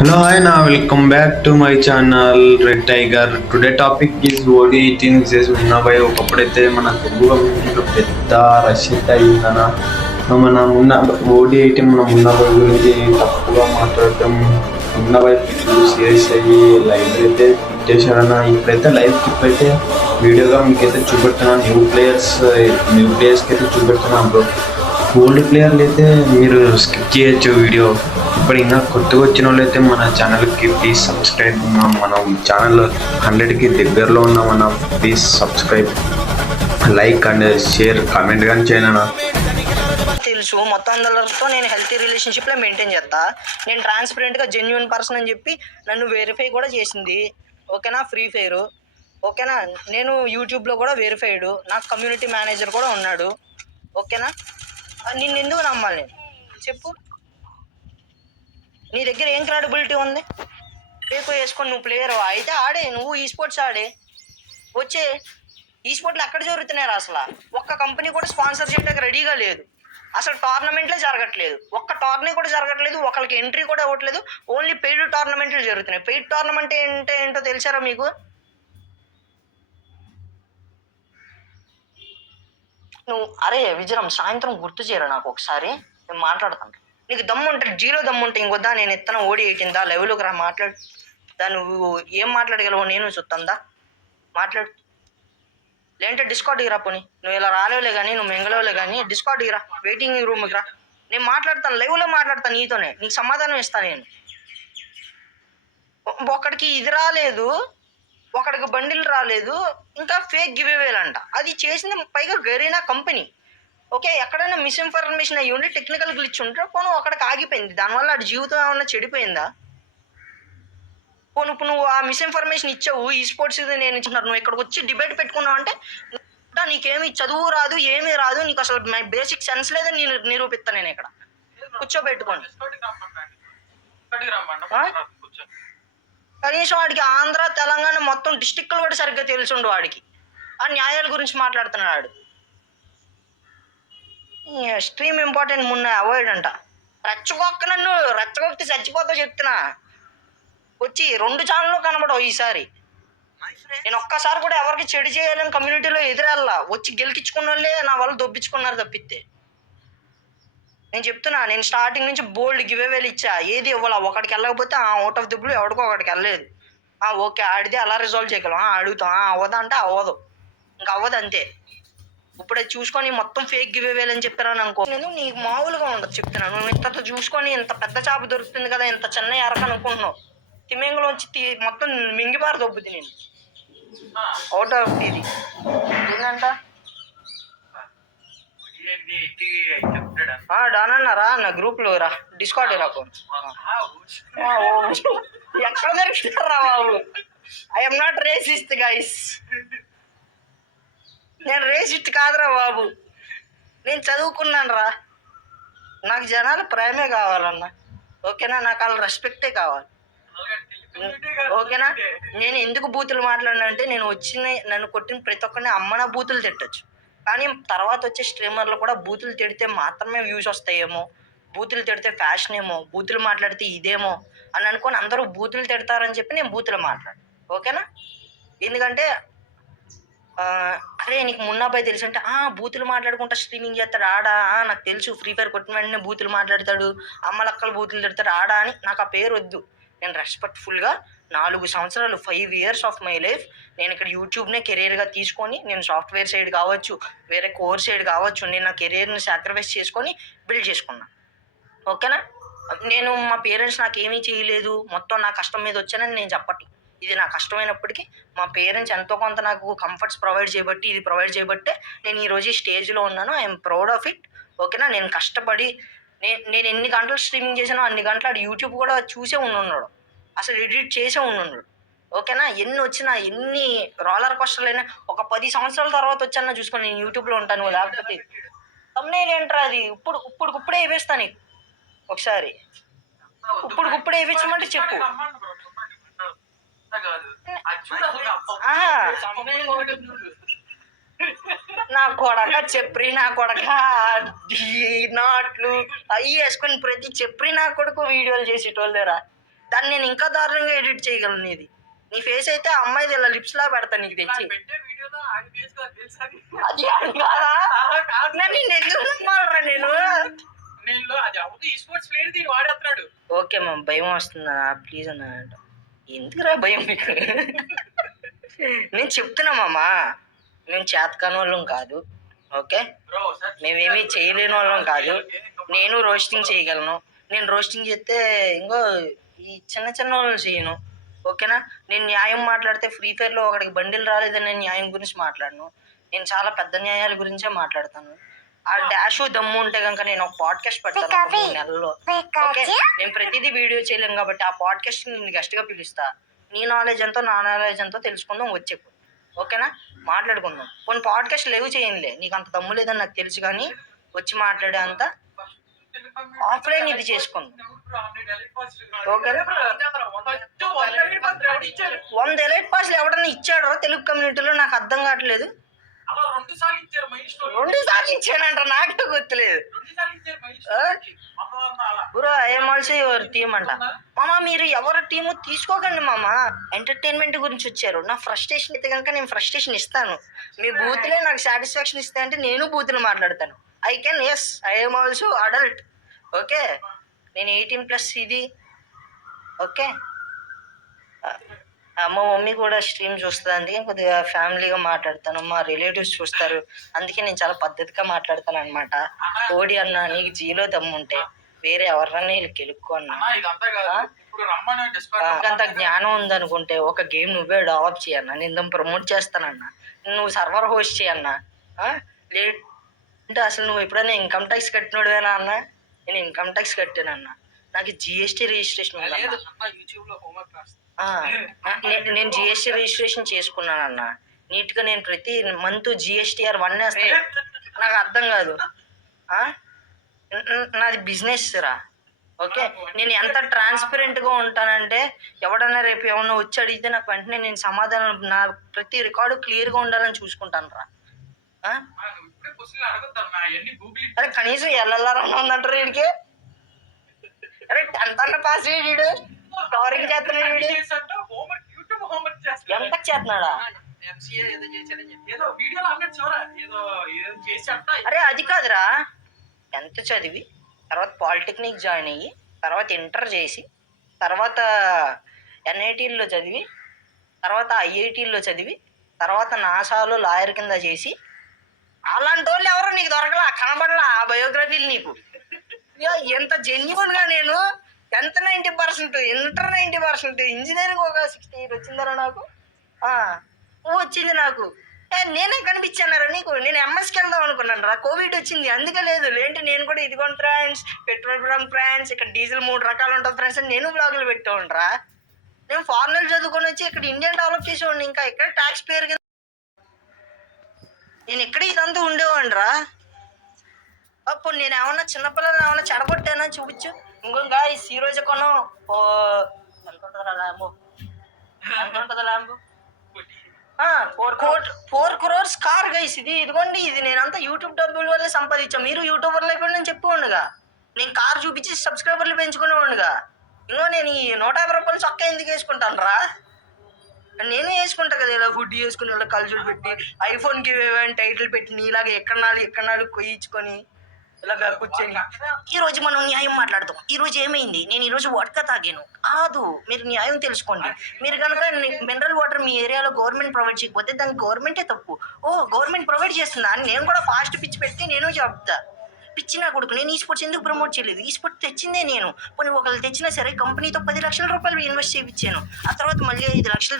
Hello, hi, now welcome back to my channel Red Tiger. Today topic is OD18 Vijay's ఉన్నాబాయ్. ఒకప్పుడైతే మన తెలుగు కమ్యూనిటీలో పెద్ద రషీద్ అయిందన మన OD18 మన మున్నాబాయ్ గురించి తప్పుగా మాట్లాడటం, మున్నాబాయ్ పిచ్చులు సీరియస్ అయ్యి లైవ్ అయితే పెట్టేశారన్న. ఇప్పుడైతే లైవ్ క్లిప్ అయితే వీడియోగా మీకైతే చూపెడుతున్నాను. న్యూ ప్లేయర్స్కి అయితే చూపెడుతున్నాను బ్రో. ఓల్డ్ ప్లేయర్లు అయితే మీరు స్కిప్ చేయొచ్చు వీడియో. ఇప్పుడు ఇంకా కొత్తగా వచ్చిన వాళ్ళు అయితే మన ఛానల్కి ప్లీజ్ సబ్స్క్రైబ్. మనం ఛానల్ 100కి దగ్గరలో ఉన్నామన్న. Please subscribe, like and share, comment కానీ చేయనా. తెలుసు మొత్తం అందరితో నేను హెల్తీ రిలేషన్షిప్లో మెయింటైన్ చేస్తా. నేను ట్రాన్స్పరెంట్గా జెన్యున్ పర్సన్ అని చెప్పి నన్ను వెరిఫై కూడా చేసింది. ఓకేనా, ఫ్రీ ఫైర్. ఓకేనా, నేను యూట్యూబ్లో కూడా వెరిఫైడ్. నాకు కమ్యూనిటీ మేనేజర్ కూడా ఉన్నాడు. ఓకేనా, నిన్ను ఎందుకు నమ్మాలి నేను? చెప్పు, నీ దగ్గర ఏం క్రెడిబిలిటీ ఉంది? పేపర్ వేసుకొని నువ్వు ప్లేయర్ అయితే ఆడే, నువ్వు ఈ స్పోర్ట్స్ ఆడే వచ్చే. ఈ స్పోర్ట్లు ఎక్కడ జరుగుతున్నాయి అసలు? ఒక్క కంపెనీ కూడా స్పాన్సర్ చేయడానికి రెడీగా లేదు. అసలు టోర్నమెంట్లే జరగట్లేదు. ఒక్క టోర్నీ కూడా జరగట్లేదు. ఒకరికి ఎంట్రీ కూడా ఇవ్వట్లేదు. ఓన్లీ పెయిడ్ టోర్నమెంట్లు జరుగుతున్నాయి. పెయిడ్ టోర్నమెంట్ ఏంటో తెలిసారా మీకు? నువ్వు అరే విజయం సాయంత్రం గుర్తు చేయరా నాకు ఒకసారి, నేను మాట్లాడతాను. నీకు దమ్ము ఉంటే, జీలో దమ్ము ఉంటే ఇంకొద్దా నేను ఎత్తన OD18 లెవెల్లోకి రా, మాట్లాడు. నువ్వు ఏం మాట్లాడగలవు నేను చూస్తుందా? మాట్లాడు. లేదంటే డిస్కౌంట్ ఇరా. పోనీ నువ్వు ఇలా రాలేవులే కానీ, నువ్వు మెంగలేవులే కానీ డిస్కౌంట్ ఇరా, వెయిటింగ్ రూమ్కి రా. నేను మాట్లాడతాను, లైవ్లో మాట్లాడతాను నీతోనే. నీకు సమాధానం ఇస్తాను నేను. ఒకడికి ఇది రాలేదు, ఒకడికి బండిల్ రాలేదు, ఇంకా ఫేక్ గివేవేలంట. అది చేసింది పైగా గరీనా కంపెనీ. ఓకే, ఎక్కడైనా మిస్ఇన్ఫర్మేషన్ అయ్యి ఉండి టెక్నికల్ గ్లిచ్ ఉంటే పోను ఒకడికి ఆగిపోయింది. దానివల్ల అది జీవితం ఏమన్నా చెడిపోయిందా? పోను నువ్వు ఆ మిస్ఇన్ఫర్మేషన్ ఇచ్చావు. ఈ స్పోర్ట్స్ నేను ఇచ్చినారు, నువ్వు ఇక్కడికి వచ్చి డిబేట్ పెట్టుకున్నావు అంటే నీకేమి చదువు రాదు, ఏమీ రాదు, నీకు అసలు బేసిక్ సెన్స్ లేదని నేను నిరూపిస్తాను. నేను ఇక్కడ కూర్చోబెట్టుకోండి. కనీసం వాడికి ఆంధ్ర తెలంగాణ మొత్తం డిస్టిక్లు కూడా సరిగ్గా తెలిసిండు వాడికి. ఆ న్యాయాల గురించి మాట్లాడుతున్నాడు. స్ట్రీమ్ ఇంపార్టెంట్, మున్న అవాయిడ్ అంట. రెచ్చగొక్కి చచ్చిపోతావు చెప్తున్నా. వచ్చి 2 ఛానల్లో కనబడవు ఈసారి. నేను ఒక్కసారి కూడా ఎవరికి చెడు చేయాలని కమ్యూనిటీలో ఎదురెళ్ళా. వచ్చి గెలికించుకున్న వాళ్ళే నా వాళ్ళు దొబ్బించుకున్నారు తప్పితే. నేను చెప్తున్నా, నేను స్టార్టింగ్ నుంచి బోల్డ్ గివేవేలు ఇచ్చా. ఏది ఇవ్వాల? ఒకడికి వెళ్ళకపోతే అవుట్ ఆఫ్ ది బ్లూ ఎవడికో ఒకడికి వెళ్ళలేదు. ఓకే, ఆడితే అలా రిజాల్వ్ చేయగలం. అడుగుతాం, అవ్వదా అంటే అవ్వదు, ఇంకా అవ్వదు అంతే. ఇప్పుడు అది చూసుకొని మొత్తం ఫేక్ గివేవేలు అని చెప్పారని అనుకో, నేను నీకు మామూలుగా ఉండదు చెప్తున్నాను. నువ్వు ఇంత చూసుకొని ఇంత పెద్ద చేప దొరుకుతుంది కదా, ఇంత చిన్న ఎరక అనుకుంటున్నావు. తిమింగలోంచి మొత్తం మింగిపారు దొబ్బుద్ది నేను. అవుట్ ఆఫ్ ఇది ఏంటంట డాన్ అన్నారా నా గ్రూప్ లో రా, డిస్కౌంట్ నాకు ఎక్కడ దొరుకుతారా బాబు? I'm not racist guys. నేను రేసిస్ట్ కాదురా బాబు, నేను చదువుకున్నాను రా. నాకు జనాలు ప్రేమే కావాలన్నా. ఓకేనా, నాకు వాళ్ళ రెస్పెక్టే కావాలి. ఓకేనా, నేను ఎందుకు బూతులు మాట్లాడినా అంటే, నన్ను కొట్టిన ప్రతి ఒక్కరిని అమ్మన బూతులు తిట్టచ్చు. కానీ తర్వాత వచ్చే స్ట్రీమర్లు కూడా బూతులు తిడితే మాత్రమే వ్యూస్ వస్తాయేమో, బూతులు తిడితే ఫ్యాషన్ ఏమో, బూతులు మాట్లాడితే ఇదేమో అని అనుకొని అందరూ బూతులు తిడతారని చెప్పి నేను బూతులు మాట్లాడు. ఓకేనా, ఎందుకంటే అరే నీకు మున్నాబాయ్ తెలుసు అంటే బూతులు మాట్లాడుకుంటా స్ట్రీమింగ్ చేస్తాడు ఆడా, నాకు తెలుసు. ఫ్రీ ఫైర్ కొట్టిన వెంటనే బూతులు మాట్లాడతాడు, అమ్మలక్కలు బూతులు తిడతాడు ఆడా అని నాకు ఆ పేరు వద్దు. నేను రెస్పెక్ట్ఫుల్గా 4 సంవత్సరాలు 5 years ఆఫ్ మై లైఫ్ నేను ఇక్కడ యూట్యూబ్నే కెరీర్గా తీసుకొని, నేను సాఫ్ట్వేర్ సైడ్ కావచ్చు, వేరే కోర్ సైడ్ కావచ్చు, నేను నా కెరీర్ని సాక్రిఫైస్ చేసుకొని బిల్డ్ చేసుకున్నాను. ఓకేనా, నేను మా పేరెంట్స్ నాకు ఏమీ చేయలేదు, మొత్తం నా కష్టం మీద వచ్చానని నేను చెప్పట్లేదు. ఇది నా కష్టమైనప్పటికీ మా పేరెంట్స్ ఎంతో కొంత నాకు కంఫర్ట్స్ ప్రొవైడ్ చేయబట్టే నేను ఈరోజు ఈ స్టేజ్లో ఉన్నాను. I'm proud of it. ఓకేనా, నేను కష్టపడి నేను ఎన్ని గంటలు స్ట్రీమింగ్ చేశానో అన్ని గంటలు ఆడు యూట్యూబ్ కూడా చూసే ఉన్నాడు, అసలు ఎడిట్ చేసే ఉన్నాడు. ఓకేనా, ఎన్ని వచ్చినా, ఎన్ని రోలర్ కోస్టర్లు అయినా ఒక 10 సంవత్సరాల తర్వాత వచ్చానో చూసుకొని నేను యూట్యూబ్లో ఉంటాను. లేకపోతే తమ్నేల్ ఏంట్రా అది, ఇప్పుడే వేపిస్తాను నీకు ఒకసారి. ఇప్పుడే వేయించమంటే చెప్పు. నా కొడక చెప్పి, నా కొడక నాట్లు అవి వేసుకొని ప్రతి చెప్పి నా కొడుకు వీడియోలు చేసేటోళ్ళేరా. దాన్ని నేను ఇంకా దారుణంగా ఎడిట్ చేయగలను. ఇది నీ ఫేస్ అయితే ఆ అమ్మాయిది ఇలా లిప్స్ లా పెడతాను నీకు తెచ్చి. అది కాదా? నన్ను ఎందుకు నమ్మాలరా నేను? ఓకే మా భయం వస్తుందా ప్లీజ్ అన్న. ఎందుకురా భయం మీకు? నేను చెప్తున్నా మామా, మేము చేతకాని వాళ్ళం కాదు. ఓకే, మేమేమీ చేయలేని వాళ్ళం కాదు. నేను రోస్టింగ్ చేయగలను. నేను రోస్టింగ్ చేస్తే ఇంకో ఈ చిన్న చిన్న వాళ్ళని చేయను. ఓకేనా? నేను న్యాయం మాట్లాడితే ఫ్రీ ఫైర్లో ఒకడికి బండిలు రాలేదని నేను న్యాయం గురించి మాట్లాడను. నేను చాలా పెద్ద న్యాయాల గురించే మాట్లాడతాను. ఆ డాష్ దమ్ము ఉంటే కనుక నేను ఒక పాడ్కాస్ట్ పెడతాను 3 నెలల్లో. ఓకే, నేను ప్రతిదీ వీడియో చేయలేను కాబట్టి ఆ పాడ్కాస్ట్ నేను గెస్ట్గా పిలుస్తా. నీ నాలెడ్జ్ ఎంతో నా నాలెడ్జ్ ఎంతో తెలుసుకుందాం వచ్చేప్పుడు. ఓకేనా? మాట్లాడుకుందాం. కొన్ని పాడ్కాస్ట్ లేవు చేయండిలే, నీకు అంత దమ్ము లేదని నాకు తెలుసు, కానీ వచ్చి మాట్లాడే అంత ఆఫ్లైన్ ఇది చేసుకుందాం. ఓకేనా? 100 ఎలైట్ పాస్లు ఎవడన్నా ఇచ్చాడో తెలుగు కమ్యూనిటీలో నాకు అర్థం కావట్లేదు. 2 సార్లు ఇచ్చానంట, నాకే గుర్తులేదు. Bro I'm also your team అంట. మామ మీరు ఎవరి టీము తీసుకోకండి మామ, ఎంటర్టైన్మెంట్ గురించి వచ్చారు. నా ఫ్రస్ట్రేషన్ అయితే కనుక నేను ఫ్రస్ట్రేషన్ ఇస్తాను. మీ బూత్లే నాకు సాటిస్ఫాక్షన్ ఇస్తాయి అంటే నేను బూత్లు మాట్లాడతాను. I can, yes I'm also adult. Okay, నేను 18+ ఇది. ఓకే, మా మమ్మీ కూడా స్ట్రీమ్ చూస్తుంది, అందుకే కొద్దిగా ఫ్యామిలీగా మాట్లాడతాను. మా రిలేటివ్స్ చూస్తారు, అందుకే నేను చాలా పద్ధతిగా మాట్లాడతాను అనమాట. కోడి అన్న నీకు జీలో దమ్ముంటే వేరే ఎవరన్నా వీళ్ళకి గెలుక్కో అన్న. అంత జ్ఞానం ఉందనుకుంటే ఒక గేమ్ నువ్వే డెవలప్ చేయన్న, నేను ప్రమోట్ చేస్తానన్న. నువ్వు సర్వర్ హోస్ట్ చేయన్నా. లేట్ అంటే అసలు నువ్వు ఎప్పుడైనా ఇన్కమ్ ట్యాక్స్ కట్టినోడువేనా అన్న? నేను ఇన్కమ్ ట్యాక్స్ కట్టానన్నా. నాకు GST రిజిస్ట్రేషన్ ఉందా? నేను GST రిజిస్ట్రేషన్ చేసుకున్నానన్న నీట్గా. నేను ప్రతి మంత్ GSTR 1 వేస్తాను. నాకు అర్థం కాదు, నాది బిజినెస్ రా. ఓకే, నేను ఎంత ట్రాన్స్పరెంట్గా ఉంటానంటే ఎవడన్నా రేపు ఏమన్నా వచ్చి అడిగితే నాకు వెంటనే నేను సమాధానం, నా ప్రతి రికార్డు క్లియర్గా ఉండాలని చూసుకుంటాను రా. అరే కనీసం ఎల్ఎల్ఆర్ అన్న ఉందంటారు వీడికి. అరే 10th అన్న పాస్ వీడు, కవరింగ్ చేస్తున్నాడు వీడు. ఎంత చేస్తున్నాడా? అరే అది కాదురా, 10th చదివి తర్వాత పాలిటెక్నిక్ జాయిన్ అయ్యి తర్వాత ఇంటర్ చేసి తర్వాత NITలో చదివి తర్వాత IITలో చదివి తర్వాత నాసాలో లాయర్ కింద చేసి అలాంటి వాళ్ళు ఎవరు నీకు దొరకలా, కనబడలా ఆ బయోగ్రఫీలు నీకు. ఎంత జెన్యున్గా నేను 10th 90%, ఇంటర్ 90%, ఇంజనీరింగ్ ఒక 68 వచ్చిందరా నాకు. వచ్చింది నాకు. నేనే కనిపించానరా నీకు? నేను ఎంఎస్కి వెళ్దాం అనుకున్నాను రా, కోవిడ్ వచ్చింది అందుకే లేదు. లేంటి నేను కూడా ఇదిగోండి ఫ్రెండ్స్, పెట్రోల్ బంక్ ఫ్రెండ్స్, ఇక్కడ డీజిల్ 3 రకాలు ఉంటుంది ఫ్రెండ్స్ అని నేను బ్లాగులు పెట్టేవాడిరా. నేను ఫారెన్ చదువుకొని వచ్చి ఇక్కడ ఇండియన్ డెవలప్ చేసేవాడిని, ఇంకా ఇక్కడ ట్యాక్స్ పేరు కింద నేను ఇక్కడ ఇదంతా ఉండేవాడిని రా. అప్పుడు నేను ఏమన్నా చిన్నపిల్లలు ఏమన్నా చెడగొట్టానా చూపించు. ఇంకొక ఈ రోజు కొనం ఎంత ఉంటుందా ల్యాంబో, ఎంత ఉంటుందా ల్యాంబో 4 crores కార్ గైస్ ఇది. ఇదిగోండి, ఇది నేనంతా యూట్యూబ్ డబ్బుల వల్లే సంపాదించా. మీరు యూట్యూబర్లు అయిపోయి నేను చెప్పేవాడిగా, నేను కార్ చూపించి సబ్స్క్రైబర్లు పెంచుకునేవాడిగా. ఇంకో నేను ఈ 150 రూపాయలు చొక్కా ఎందుకు వేసుకుంటాను రా? నేనే వేసుకుంటా కదా ఇలా ఫుడ్ వేసుకుని ఇలా కల్చర్ పెట్టి ఐఫోన్కి టైటిల్ పెట్టి నీలాగా ఎక్కడాలు కొయ్యించుకొని ఇలాగా కూర్చొని. ఈరోజు మనం న్యాయం మాట్లాడతాం. ఈరోజు ఏమైంది, నేను ఈరోజు వడ్కా తాగాను కాదు, మీరు న్యాయం తెలుసుకోండి. మీరు కనుక మినరల్ వాటర్ మీ ఏరియాలో గవర్నమెంట్ ప్రొవైడ్ చేయకపోతే దానికి గవర్నమెంటే తప్పు. గవర్నమెంట్ ప్రొవైడ్ చేస్తుందా అని నేను కూడా ఫాస్ట్ పిచ్చి పెట్టి నేను చెప్తా. పిచ్చి నా కొడుకు, నేను ఈ స్పోర్ట్స్ ఎందుకు ప్రమోట్ చేయలేదు? ఈ స్పోర్ట్ తెచ్చిందే నేను. కొన్ని ఒకళ్ళు తెచ్చినా సరే కంపెనీతో 10 లక్షల రూపాయలు ఇన్వెస్ట్ చేయించాను. ఆ తర్వాత మళ్ళీ 5 లక్షలు